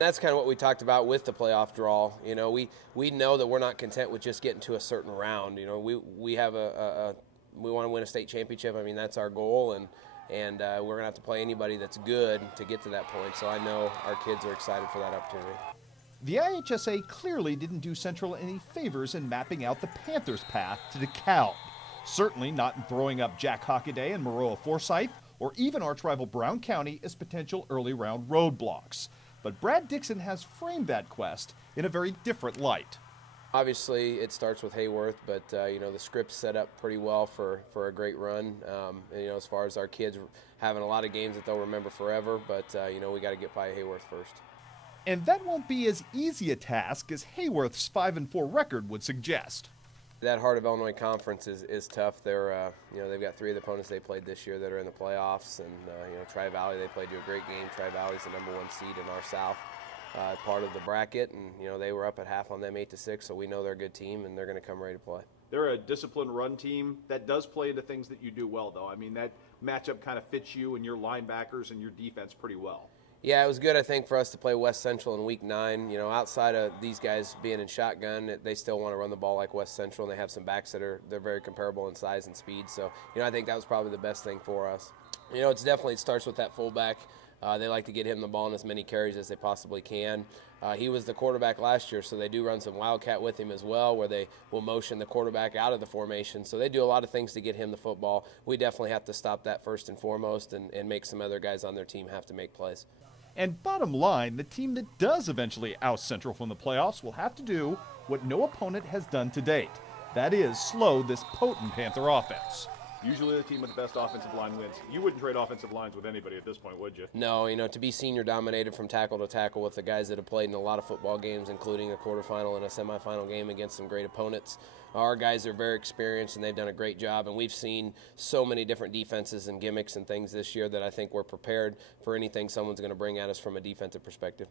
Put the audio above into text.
That's kind of what we talked about with the playoff draw. You know, we know that we're not content with just getting to a certain round. You know, we have we want to win a state championship. I mean, that's our goal, and we're gonna have to play anybody that's good to get to that point. So I know our kids are excited for that opportunity. The IHSA clearly didn't do Central any favors in mapping out the Panthers' path to Dekalb. Certainly not in throwing up Jack Hockaday and Maroa Forsyth, or even arch rival Brown County as potential early round roadblocks. But Brad Dixon has framed that quest in a very different light. Obviously, it starts with Hayworth, but you know, the script's set up pretty well for a great run. And, you know, as far as our kids having a lot of games that they'll remember forever, but you know, we got to get by Hayworth first. And that won't be as easy a task as Hayworth's 5-4 record would suggest. That Heart of Illinois Conference is tough. They're you know, they've got 3 of the opponents they played this year that are in the playoffs, and you know, Tri-Valley, they played you a great game. Tri-Valley's the #1 seed in our South part of the bracket, and you know, they were up at half on them 8-6, so we know they're a good team and they're going to come ready to play. They're a disciplined run team that does play into things that you do well, though. I mean, that matchup kind of fits you and your linebackers and your defense pretty well. Yeah, it was good, I think, for us to play West Central in Week 9. You know, outside of these guys being in shotgun, they still want to run the ball like West Central, and they have some backs that they're very comparable in size and speed. So, you know, I think that was probably the best thing for us. You know, it starts with that fullback. They like to get him the ball in as many carries as they possibly can. He was the quarterback last year, so they do run some wildcat with him as well, where they will motion the quarterback out of the formation. So they do a lot of things to get him the football. We definitely have to stop that first and foremost and make some other guys on their team have to make plays. And bottom line, the team that does eventually oust Central from the playoffs will have to do what no opponent has done to date. That is, slow this potent Panther offense. Usually the team with the best offensive line wins. You wouldn't trade offensive lines with anybody at this point, would you? No, you know, to be senior dominated from tackle to tackle with the guys that have played in a lot of football games, including a quarterfinal and a semifinal game against some great opponents. Our guys are very experienced and they've done a great job, and we've seen so many different defenses and gimmicks and things this year that I think we're prepared for anything someone's going to bring at us from a defensive perspective.